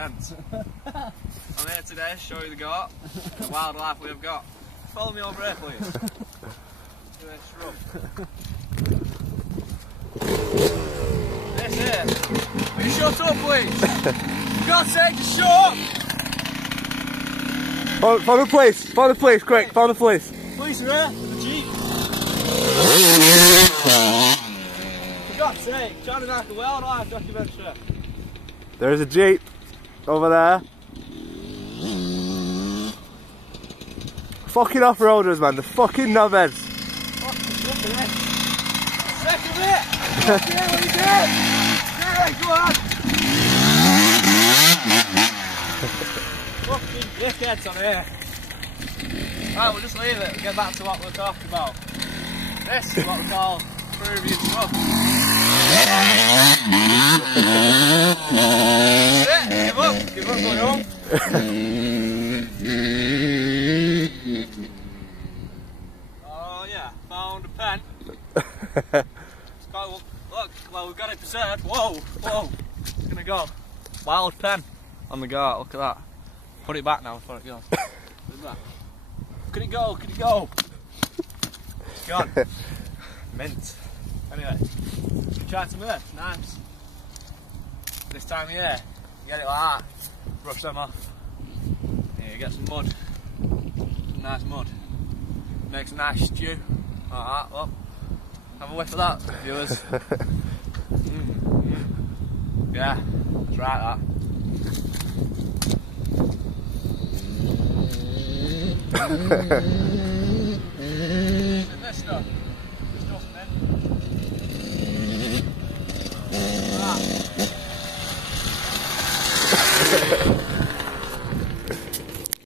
chance. I'm here today to show you the goat, the wildlife we have got. Follow me over here, please. To this shrub. This here. Will you shut up, please? For God's sake, just shut up! Find the police! Find the police, quick! Find the police! Police are here, the jeep. For God's sake, trying to make a wildlife documentary. There is a jeep over there. Fucking off-roaders, man, the fucking knobheads. Fucking look at this. Second bit! Fucking hell, what are you doing? Yeah, go on! Fucking dickheads on here. Right, we'll just leave it and get back to what we're talking about. This is what we call Peruvian shrub. Give up, going home. Oh yeah, found a pen. Look, well we've got it preserved. Whoa, it's gonna go. Wild pen on the goat, look at that. Put it back now before it goes. Put it back. Could it go? It's gone. Mint. Anyway, try some of this, nice. This time of year, you get it like that, brush them off. Here, get some mud. Some nice mud. Make some nice stew. Like that, look. Have a whiff of that, viewers. Yeah, that's right, that. This stuff. This stuff's mint. Ah.